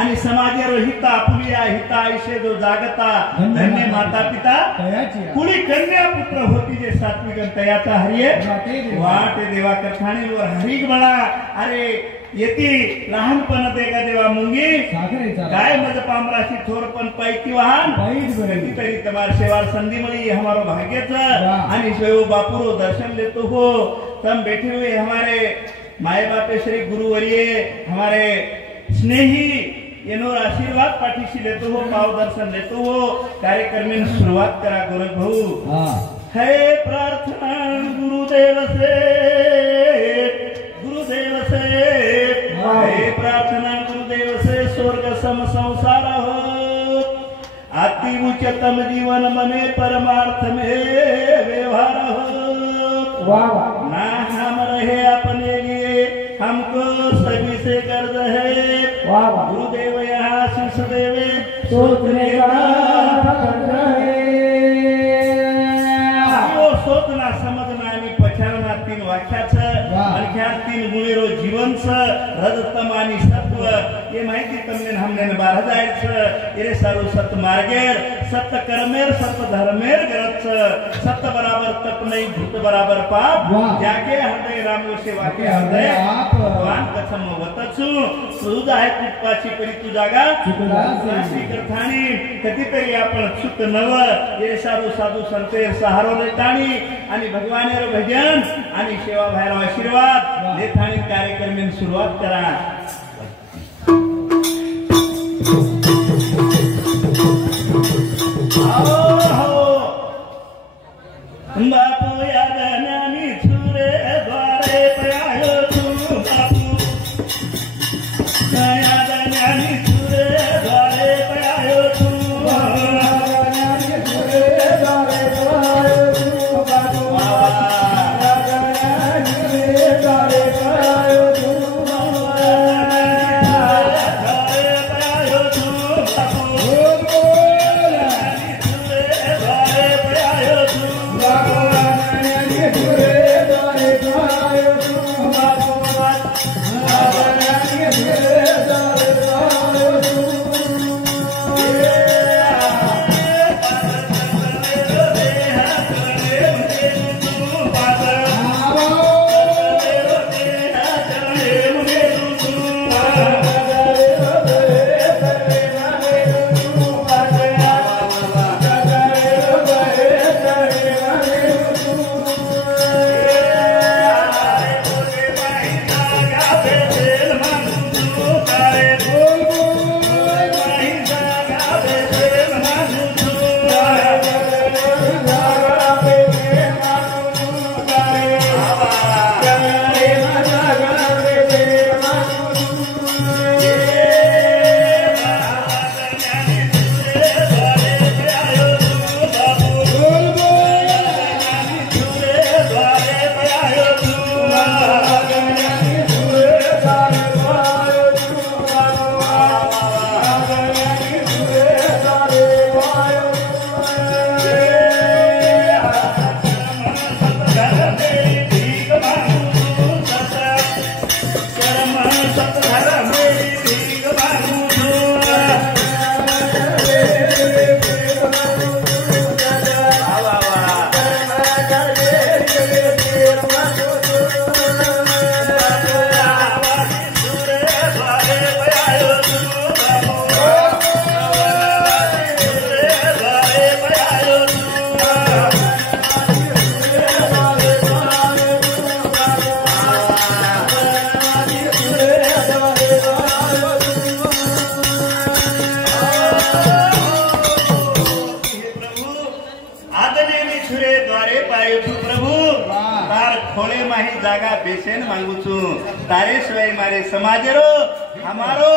आणि समाजेर हिता आपुलिया हिता आयुष्य जो जागता धन्य माता पिता कुणी कन्या पुत्र होती जे सात्विक तयाचा हरिये वाटे देवा करथाणीवर हरिक म्हणा अरे येती लहानपण देगा देवा मुंगी काय मज पामराशी थोरपण पैकी वाहन तरी तुम्हार सेवार संधि मिली हमारो भाग्यच आणि स्वयं बापुरो दर्शन लेतो हो तम बैठे हुए हमारे माए बापे श्री गुरुवर्य हमारे स्नेही येनोर आशीर्वाद पाठीशी लेतो हो पाव दर्शन लेतो हो कार्यक्रम में शुरुआत करा गोरख भाऊ है प्रार्थना गुरुदेव से हे प्रार्थना गुरुदेव से स्वर्ग सम संसार हो अति उच्चतम जीवन मने परमार्थ में व्यवहार हो ना हम रहे अपने लिए हमको सभी से कर्ज है गुरुदेव यहाँ शीश देवे सोचने का सोचना समजना आणि पछाडना तीन वाक्याचं आणख्या तीन गुणेरो जीवनचं रजतम आणि सत्व ये माहिती तमने हमने बारह जायचं इरे सारू सत मार्गेर सत कर्मेर सत धर्मेर गरज सत बराबर तप नहीं भूत बराबर पाप जाके हृदय रामो सेवा के हृदय भगवान कथम वतचू तुझ आहे कृपाची परी तू जागा श्रीकर्थानी कधीतरी आपण चुक नव ये सारू साधू संतेर सहारो लेतानी आणि भगवानेर भजन आणि सेवा भायला आशीर्वाद लेतानी कार्यक्रम में सुरुवात करा बापू याद ज्ञानी छुरे द्वारे पयायो तू बापू याद ज्ञानी छुरे द्वारे पयायो तू जागा बेचैन मांगू छू तारे स्वयं मारे समाजरो हमारो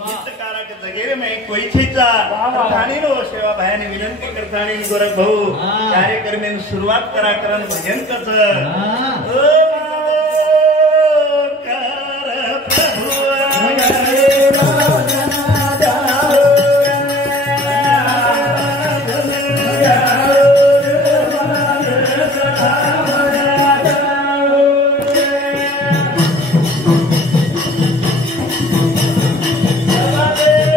हितकारक जगेर में कोई छीचा कथानी रो सेवा भायाने विनंती करतानी गोरख भाऊ कार्यक्रम में शुरुआत करा करन भजन कच Bye.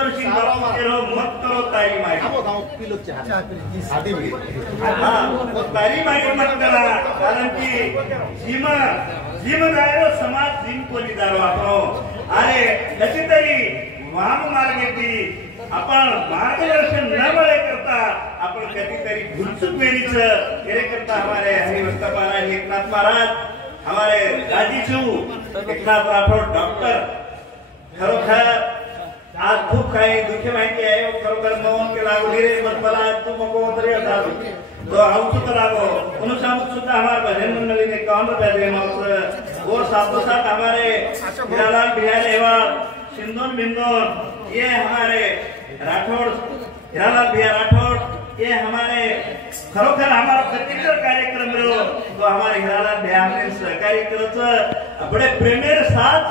ईश्वर सिंह बाबू केलो मत करो तारी मारी तो तारी मारी मत करा कारण की जीम जायरो समाज जीम कोणी दार वापरो अरे कधीतरी वाम मार्गेती आपण मार्गदर्शन न मिळे करता आपण कधीतरी भूलचूक वेळीच केले करता हमारे हरिवंत महाराज एकनाथ महाराज हमारे राजीचू एकनाथ राठौड़ डॉक्टर खरोखर आज खूप काही दुःखी माहिती आहे खरोखर मोहन के लागू धीरे मत मला तू मको तरी दारू तो आउट तो लागो अनुसामुत सुद्धा हमारे भजन मंडली ने काम पैदे मौत और साथों साथ हमारे हीरालाल बिहारी हेवाल सिंधुन बिंदुन ये हमारे राठौड़ हीरालाल बिहारी राठौड़ ये हमारे खरोखर हमारा प्रतिष्ठित कार्यक्रम रहो तो हमारे हीरालाल बिहारी ने सहकारी करत बड़े प्रेमेर साथ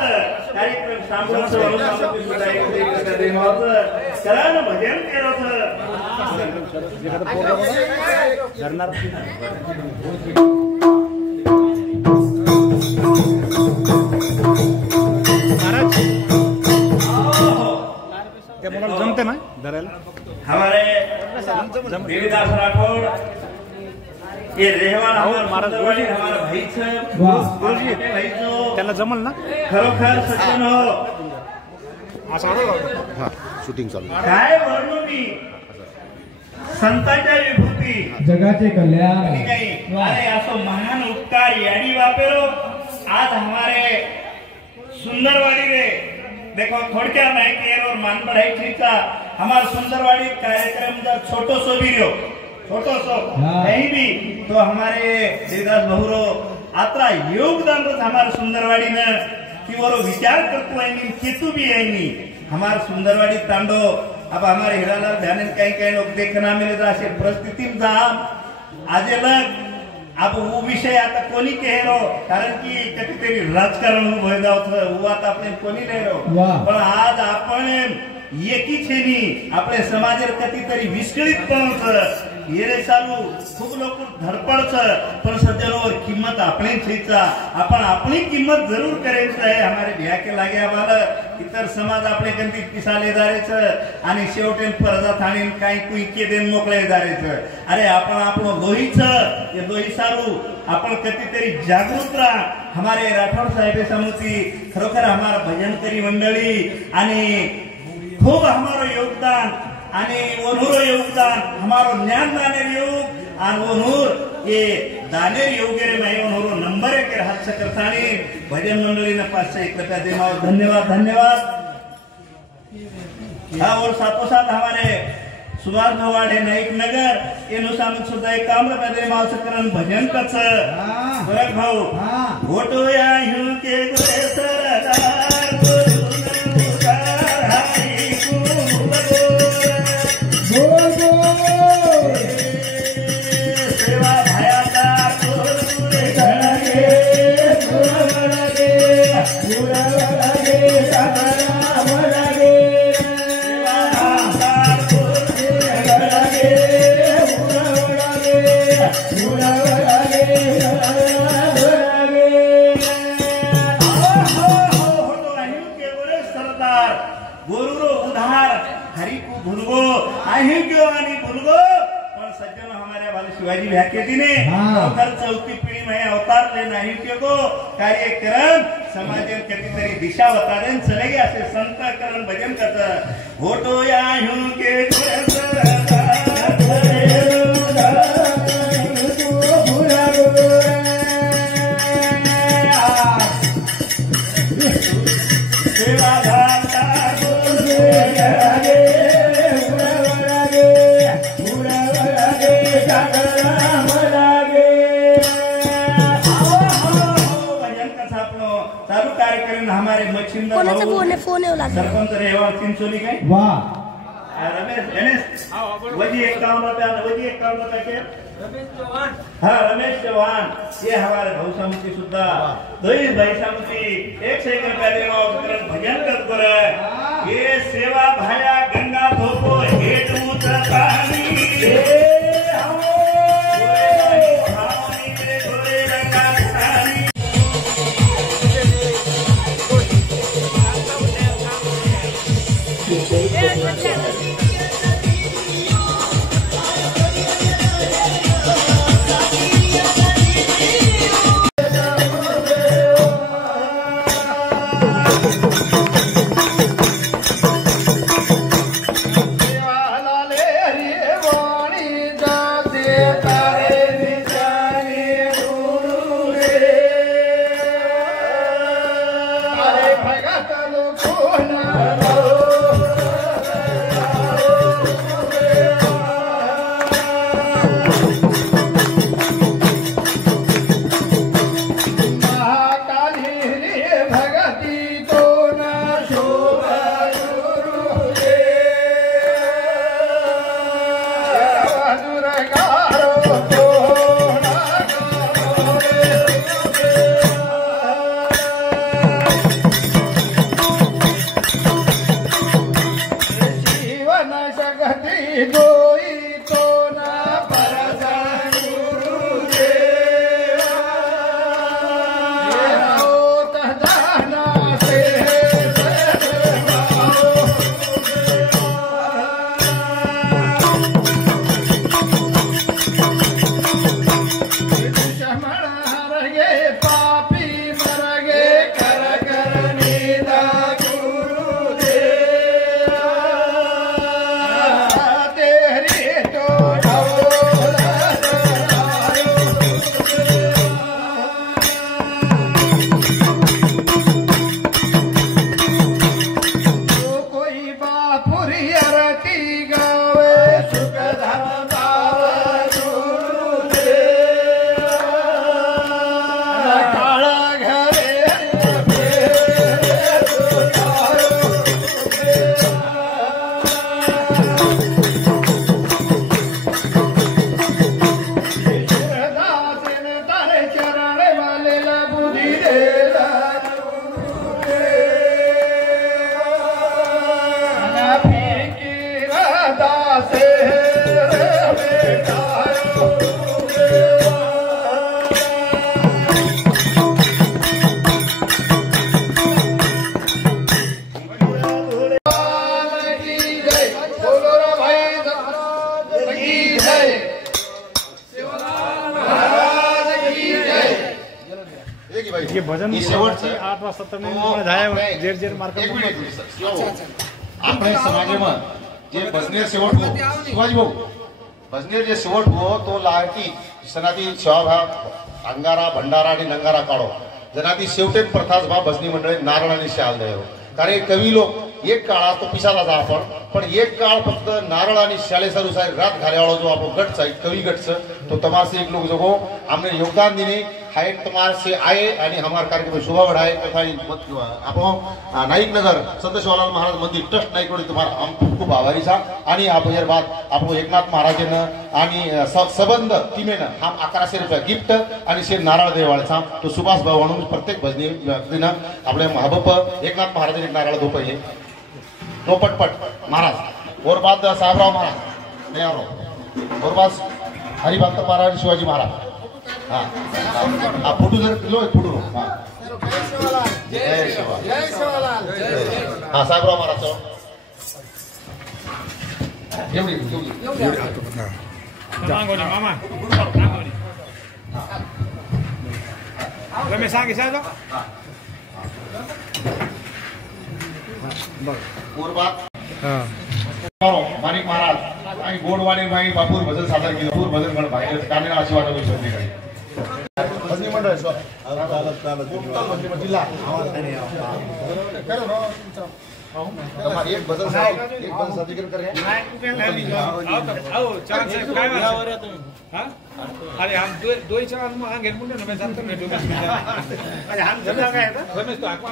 कार्यक्रम सांभळत अनुसामुत सुद्धा एक करते मौत करान भजन करत जमते ना धरायला हमारे देवीदास राठौड़ ये रेहवाल हमारे भाई त्याला जमल ना खरोखर सज्जन हो शूटिंग चालू काय वर्णू मी संतांच्या विभूती जगाचे कल्याण अरे असो महान उपकार यानी वापेरो आज हमारे सुंदरवाड़ी रे देखो थोड़क्या माहिती और मान बढ़ाई थीचा हमारा सुंदरवाड़ी कार्यक्रम का छोटो सो भी रहो छोटो सो कहीं भी तो हमारे देवदास बहुरो आता योगदान तो हमारे सुंदरवाड़ी ने कि वो विचार करतो है नहीं केतु भी है नहीं हमारे सुंदरवाड़ी तांडो अब हमारे हीरालाल ध्यान कहीं कहीं लोग देखना मिले तो ऐसे परिस्थिति में आज लग अब वो विषय आता कोणी कहेरो कारण की कधीतरी राजकारण उभं जावं वो आता आपण कोणी नाही रो पण आज आपण एकी छेनी आपले समाजेर कधीतरी विस्कळीत पण येरे चालू खूप लोक धडपडच पण सज्जनोवर किंमत आपली छेचा आपण आपली किंमत जरूर करायचं आहे हमारे भैया के लागे आम्हाला इतर समाज आपले कधी पिसाले जायचं आणि शेवटेन परजात आणि काही कुईके देन मोकळे जायचं अरे आपण आपलं दोहीचं हे दोही चालू आपण कधीतरी जागृत राहा हमारे राठौड़ साहेब समिति खरोखर हमारा भजन करी मंडळी आणि खूब हमारो योगदान आणि वनूर योगदान हमारो ज्ञान दानेर योग आणि वनूर ये दानेर योगेरे मैं वनूर नंबर 1 के हाथ से करतानी भजन मंडली ने 501 रुपया देना धन्यवाद धन्यवाद हाँ और साथों साथ हमारे सुभाष भवाड़े नाइक नगर ये नुसामित सुद्धा एक काम रुपया दे मावसकरण भजन कच बरक भाऊ घोटो या ह्यू के गुरे सरदार शिवाजी व्याख्याती ने चौथी पिढी में अवतार ले नाही को कार्यक्रम समाजन कधीतरी दिशा बतारे चलेगे असे संत करण भजन करत होटो या ह्यू के हमारे सरपंच रेवाल चिंचोली काय रमेश गणेश वजी 51 रुपया वजी 51 रुपया के रमेश चौहान ये हमारे भाऊ समिति सुद्धा दोईस भाई समिति 101 रुपया देवा भजन कर ये सेवा भाया गंगा धोको हेट उतरतानी Yeah. ये भजन ही शेवटचं 8 वाजता तो तुम्ही जाया जेर जेर एक मार्केट मिनिट આપણે સમાજમાં જે ભજનેર शेवट हो शिवाजी भाऊ भजनेर जे शेवट हो तो लायकी सनाती सेवा अंगारा भंडारा आणि नंगारा काढो जनाती शेवटेन प्रथाच भा भजनी मंडळी नारळ आणि शाल द्यावं कारण कवी लोक एक काळा तो पिसाला जा आपण पण एक काळ फक्त नारळ आणि शालेसारू साहेब रात घाल्यावाळो जो आपण गट आहे कवी गटच तो तमार से एक लोग जो हमने योगदान दिने हाय तमार से आए आणि हमार कार्यक्रम शोभा बढ़ाए तथा आपण नाईक नगर संत शिवालाल महाराज मंदिर ट्रस्ट नाईक वडी तुम्हाला हम खूप खूप आभारी छा आणि आपण बाद आपण एकनाथ महाराजांना आणि संबंध टीमेनं हम 1100 रुपये गिफ्ट आणि शेर नारळ देवाळचा तो सुभाष भाऊ म्हणून प्रत्येक भजनी व्यक्तीनं आपले महाबप एकनाथ महाराजांनी एक नारळ दो पहिले तो पटपट महाराज और बाद साहबराव महाराज नहीं आ और बाद हरिभक्त महाराज शिवाजी महाराज हाँ हाँ फोटो जर लो फोटो लो हाँ जय शिवलाल हाँ साहबराव महाराज चलो मामा रमेश सांगे साहेब और बात माणिक महाराज आणि गोडवाडे भाई बापूर भजन सादर केलं बापूर भजन गण भाई काने अशी वाटत होती भजनी मंडळ जिल्हा તમારે એક ભજન સાદગીકરણ કરે अरे हम दो ही चार हम घेत म्हणतो ना मी सांगतो ना अरे हम जमा काय आता रमेश तो आकवा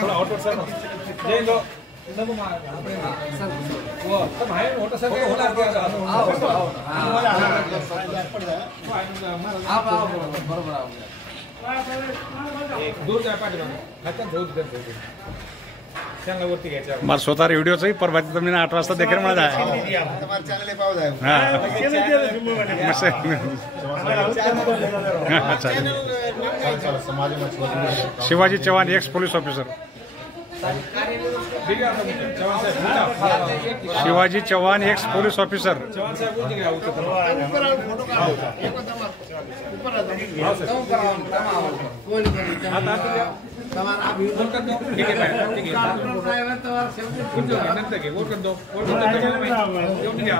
थोडा ऑटो सर जय लो नको मार वो तुम आहे ऑटो सर होणार बरोबर दूर जाय पाठी हातात झोप करते चॅनलवरती घ्यायचा मार स्वतः व्हिडिओचाही परवाची तुम्ही 8 वाजता देखील मला जाय તમારા ચેનલે પાવ જાય Shivaji Chavan x police officer Shivaji Chavan x police officer ठीक है